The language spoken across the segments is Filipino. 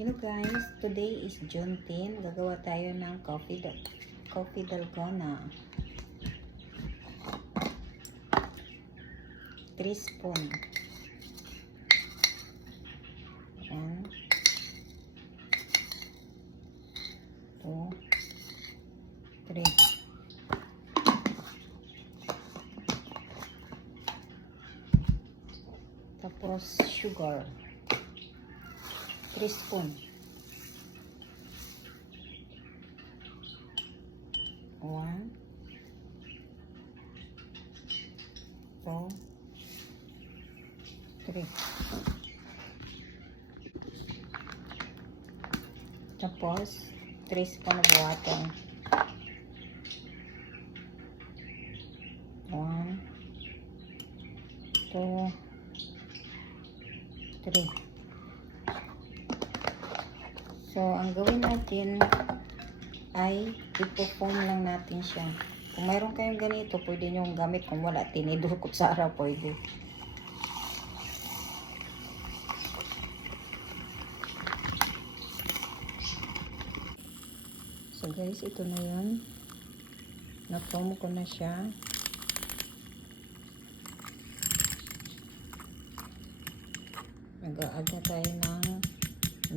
Hello guys, today is June 10. Gagawa tayo ng coffee dalgona. 3 spoon. 1, 2, 3. Tapos sugar. 3 spoon. 1, 2, 3. Tapos 3 spoon of water. 1, 2, 3. So, ang gawin natin ay ipo-foam lang natin siya. Kung mayroon kayong ganito, pwede nyo gamit. Kung wala, tinidor kutsara, pwede. So guys, ito na yun. Na-foam ko na siya. Nag-a-add na tayo ng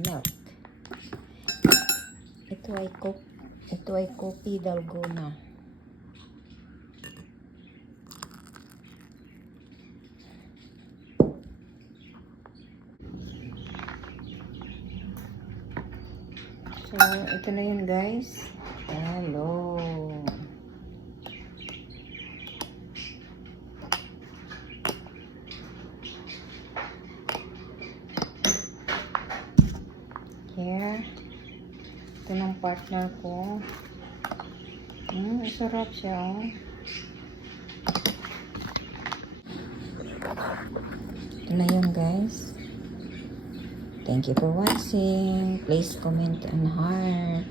milk. Ito ay coffee dalgona. So, ito na yun guys. Hello. Here. Ito ng partner ko. Sarap siya, oh. Ito na yun, guys. Thank you for watching. Please comment and heart.